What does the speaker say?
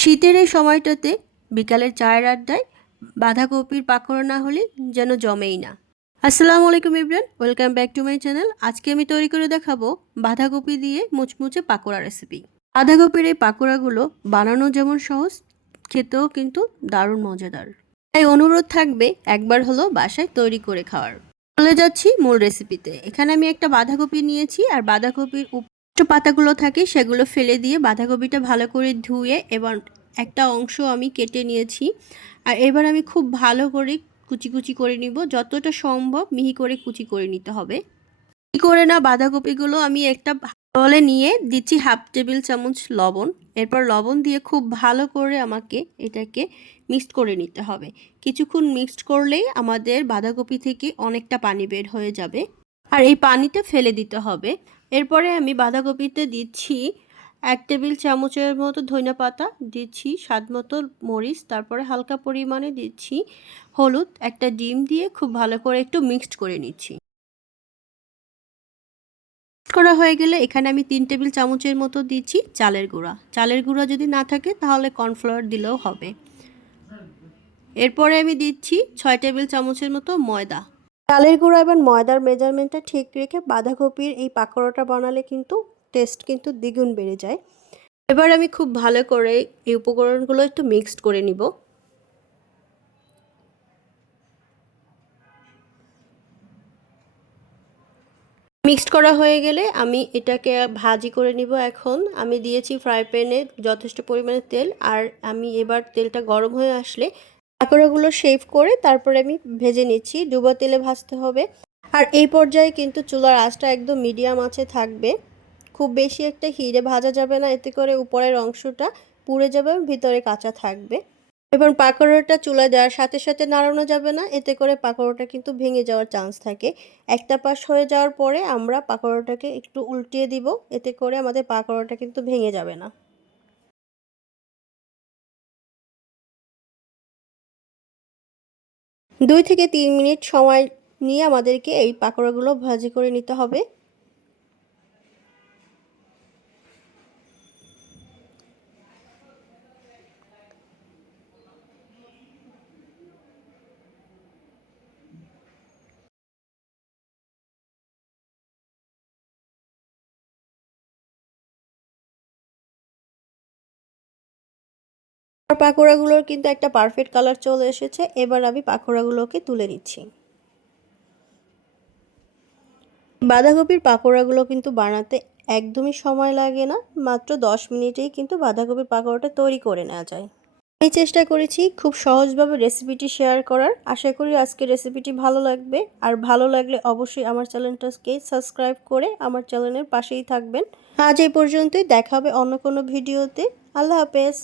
শীতের এই সময়টাতে বিকালের চায়ের আড্ডায় বাঁধাকপির পাকোড়া না হলে যেন জমেই না। আসসালামু আলাইকুম everyone, welcome back to my channel. আজকে আমি তৈরি করে দেখাবো বাঁধাকপি দিয়ে মুচমুচে পাকোড়া রেসিপি। বাঁধাকপির এই পাকোড়াগুলো বানানো যেমন সহজ, খেতেও কিন্তু দারুণ মজাদার। তাই অনুরোধ থাকবে একবার হলো বাসায় তৈরি করে খাওয়ার। চলে যাচ্ছি মূল রেসিপিতে। এখানে আমি একটা বাঁধাকপি নিয়েছি, আর বাঁধাকপির পাতাগুলো থাকে সেগুলো ফেলে দিয়ে বাঁধাকপিটা ভালো করে ধুয়ে এবার একটা অংশ আমি কেটে নিয়েছি। আর এবার আমি খুব ভালো করে কুচি কুচি করে নিব, যতটা সম্ভব মিহি করে কুচি করে নিতে হবে। কি করে না বাঁধাকপিগুলো আমি একটা বলে নিয়ে দিচ্ছি হাফ টেবিল চামচ লবণ। এরপর লবণ দিয়ে খুব ভালো করে আমাকে এটাকে মিক্সড করে নিতে হবে। কিছুক্ষণ মিক্সড করলেই আমাদের বাঁধাকপি থেকে অনেকটা পানি বের হয়ে যাবে, আর এই পানিটা ফেলে দিতে হবে। এরপরে আমি বাঁধাকপিতে দিচ্ছি 1 টেবিল চামচের মতো ধনিয়াপাতা, দিচ্ছি স্বাদ মতো মরিচ, তারপরে হালকা পরিমাণে দিচ্ছি হলুদ। একটা ডিম দিয়ে খুব ভালো করে একটু মিক্সড করে নিচ্ছি। করা হয়ে গেলে এখানে আমি 3 টেবিল চামচের মতো দিচ্ছি চালের গুঁড়া। চালের গুঁড়া যদি না থাকে তাহলে কর্নফ্লাওয়ার দিলেও হবে। এরপরে আমি দিচ্ছি 6 টেবিল চামচের মতো ময়দা। চালের গুঁড়া এবং ময়দার মেজারমেন্টটা ঠিক রেখে বাঁধাকপির এই পাকোড়াটা বানালে কিন্তু টেস্ট কিন্তু দ্বিগুণ বেড়ে যায়। এবার আমি খুব ভালো করে এই উপকরণগুলো একটু মিক্সড করে নিব। মিক্সড করা হয়ে গেলে আমি এটাকে ভাজি করে নিব। এখন আমি দিয়েছি ফ্রাই প্যানে যথেষ্ট পরিমাণে তেল, আর আমি এবার তেলটা গরম হয়ে আসলে পাকোড়াগুলো শেভ করে তারপরে আমি ভেজে নিচ্ছি। ডুবো তেলে ভাজতে হবে, আর এই পর্যায়ে কিন্তু চুলার আঁচটা একদম মিডিয়াম আঁচে থাকবে। খুব বেশি একটা হিরে ভাজা যাবে না, এতে করে উপরের অংশটা পুড়ে যাবে, ভিতরে কাঁচা থাকবে। এবার পাকোড়াটা চুলায় দেওয়ার সাথে সাথে নাড়ানো যাবে না, এতে করে পাকোড়াটা কিন্তু ভেঙে যাওয়ার চান্স থাকে। একটা পাশ হয়ে যাওয়ার পরে আমরা পাকোড়াটাকে একটু উল্টিয়ে দিব, এতে করে আমাদের পাকোড়াটা কিন্তু ভেঙে যাবে না। 2 থেকে 3 মিনিট সময় নিয়ে আমাদেরকে এই পাকোড়াগুলো ভাজি করে নিতে হবে। পাকোড়াগুলোর কিন্তু একটা পারফেক্ট কালার চলে এসেছে। এবার আমি পাকোড়াগুলোকে তুলে নিচ্ছি। বাঁধাকপির পাকোড়াগুলো কিন্তু বানাতে একদমই সময় লাগে না, মাত্র 10 মিনিটেই কিন্তু বাঁধাকপির পাকোড়াটা তৈরি করে নেওয়া যায়। আমি চেষ্টা করেছি খুব সহজভাবে রেসিপিটি শেয়ার করার। আশা করি আজকের রেসিপিটি ভালো লাগবে, আর ভালো লাগলে অবশ্যই আমার চ্যানেলটাকে সাবস্ক্রাইব করে আমার চ্যানেলের পাশেই থাকবেন। আজ এই পর্যন্তই, দেখা হবে অন্য কোনো ভিডিওতে। আল্লাহ হাফেজ।